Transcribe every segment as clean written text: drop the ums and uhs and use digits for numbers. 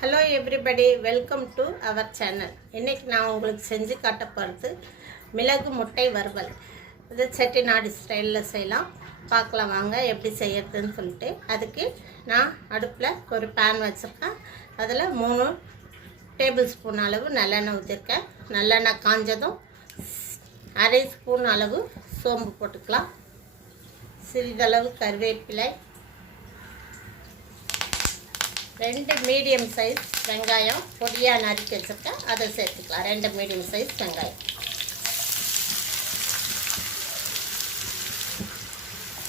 Hello everybody, welcome to our channel. இன்னைக்கு நான் உங்களுக்கு செஞ்சு காட்ட போறது மிளகு முட்டை வறுவல். இது செட்டிநாடு ஸ்டைல்ல செய்யலாம். பார்க்கலாம் வாங்க எப்படி செய்யறதுன்னு சொல்லிட்டு. அதுக்கு நான் அடுப்புல ஒரு pan வச்சிருக்கேன். அதுல 3 டேபிள் ஸ்பூன் அளவு நல்லெண்ணெய் ஊத்திருக்கேன். நல்லெண்ணெய் காஞ்சதும் 1/2 ஸ்பூன் அளவு சோம்பு போட்டுக்கலாம். சிறிதளவு கறிவேப்பிலை, 2 மீடியம் சைஸ் வெங்காயம் பொடியா நறுக்கி வச்சிருக்கேன், அதை சேர்த்துக்கலாம். 2 மீடியம் சைஸ் வெங்காயம்.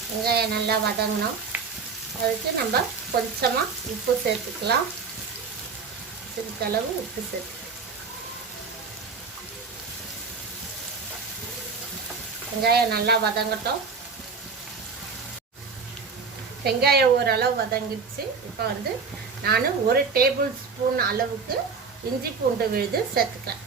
வெங்காயம் நல்லா வதங்கணும். அதுக்கு நம்ம கொஞ்சமாக உப்பு சேர்த்துக்கலாம். சிறிதளவு உப்பு சேர்த்துக்கலாம். வெங்காயம் நல்லா வதங்கட்டும். வெங்காயம் ஓரளவு வதங்கிடுச்சு. இப்போ நான் 1 டேபிள் ஸ்பூன் அளவுக்கு இஞ்சி பூண்டு விழுது சேர்த்துக்கிறேன்.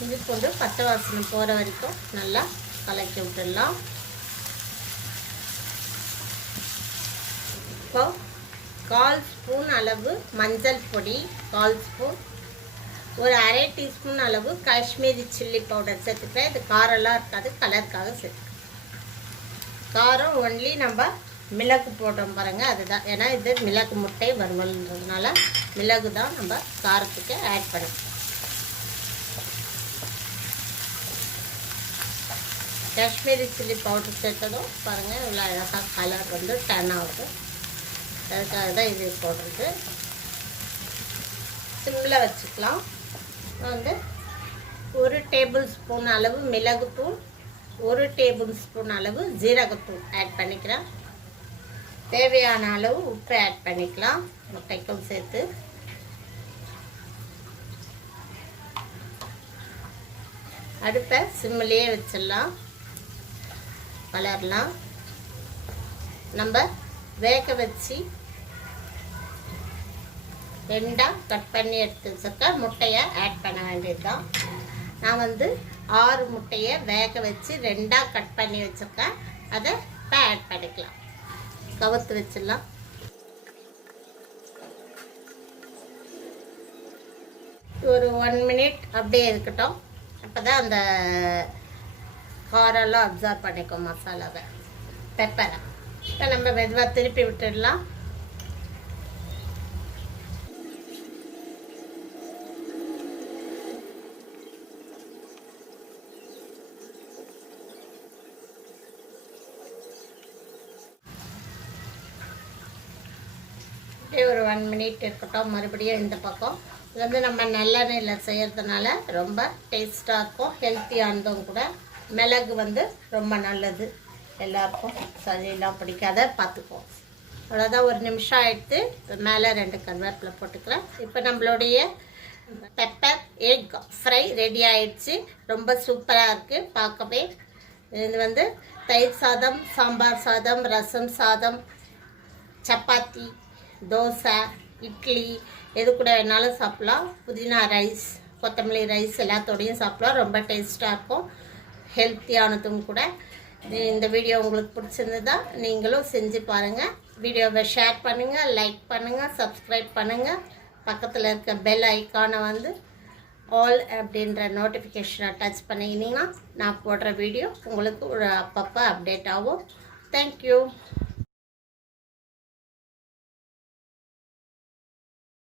இஞ்சி பூண்டு பச்சை வாசனை போகிற வரைக்கும் நல்லா கலக்கி விட்டுடலாம். இப்போ 1/4 ஸ்பூன் அளவு மஞ்சள் பொடி, 1/4 ஸ்பூன், ஒரு 1/2 டீஸ்பூன் அளவு காஷ்மீரி சில்லி பவுடர் சேர்த்துக்கிறேன். இது காரெல்லாம் இருக்காது, கலருக்காக சேர்த்துக்கிறேன். காரம் ஒன்லி நம்ம மிளகு போடுறோம் பாருங்கள், அதுதான். ஏன்னா இது மிளகு முட்டை வறுவல்ன்றதுனால மிளகு தான் நம்ம காரத்துக்கு ஆட் பண்ணிக்கலாம். காஷ்மீரி சில்லி பவுடர் சேர்த்ததும் பாருங்கள் இவ்வளோ அழகாக கலர் டர்ன் ஆகுது. அதுக்காக தான் இது போடுறது. சிம்மில் வச்சுக்கலாம். 1 டேபிள் ஸ்பூன் அளவு மிளகுத்தூள், 1 டேபிள் ஸ்பூன் அளவு ஜீரகத்தூள் ஆட் பண்ணிக்கிறேன். தேவையான அளவு உப்பு ஆட் பண்ணிக்கலாம். முட்டைக்கும் சேர்த்து அடுப்பை சிம்மிலேயே வச்சிடலாம். வளரலாம். நம்ம வேக வச்சு 2 கட் பண்ணி எடுத்து வச்சுருக்க முட்டையை ஆட் பண்ண வேண்டியது தான். நான் 6 முட்டையை வேக வச்சு 2 கட் பண்ணி வச்சுருக்கேன். அதை இப்போ ஆட் பண்ணிக்கலாம். கவுத்து வச்சிடலாம். ஒரு 1 மினிட் அப்படியே இருக்கட்டும். அப்போ தான் அந்த காரெல்லாம் அப்சர்வ் பண்ணிக்கும் மசாலாவை, பெப்பரை. இப்போ நம்ம மெதுவாக திருப்பி விட்டுடலாம். ஒரு 1 மினிட் இருக்கட்டும். மறுபடியும் இந்த பக்கம் இது நம்ம நல்லெண்ணெயில் செய்கிறதுனால ரொம்ப டேஸ்ட்டாக இருக்கும், ஹெல்த்தியானதும் கூட. மிளகு ரொம்ப நல்லது எல்லாருக்கும். சளியெல்லாம் பிடிக்காத பார்த்துக்குவோம். அவ்வளோதான். 1 நிமிஷம் ஆகிடுத்து. மேலே 2 கருவேப்பிலை போட்டுக்கிறேன். இப்போ நம்மளுடைய பெப்பர் எக் ஃப்ரை ரெடி ஆகிடுச்சு. ரொம்ப சூப்பராக இருக்குது பார்க்கவே. இது தயிர் சாதம், சாம்பார் சாதம், ரசம் சாதம், சப்பாத்தி, தோசை, இட்லி எது கூட வேணாலும் சாப்பிட்லாம். புதினா ரைஸ், கொத்தமல்லி ரைஸ் எல்லாத்தோடையும் சாப்பிட்லாம். ரொம்ப டேஸ்ட்டாக இருக்கும், ஹெல்த்தியானதும் கூட. இந்த வீடியோ உங்களுக்கு பிடிச்சிருந்ததா நீங்களும் செஞ்சு பாருங்கள். வீடியோவை ஷேர் பண்ணுங்கள், லைக் பண்ணுங்கள், சப்ஸ்கிரைப் பண்ணுங்கள். பக்கத்தில் இருக்க பெல் ஐக்கானை ஆல் அப்படின்ற நோட்டிஃபிகேஷனை டச் பண்ணிங்கன்னா நான் போடுற வீடியோ உங்களுக்கு ஒரு அப்பப்போ அப்டேட் ஆகும். தேங்க்யூ.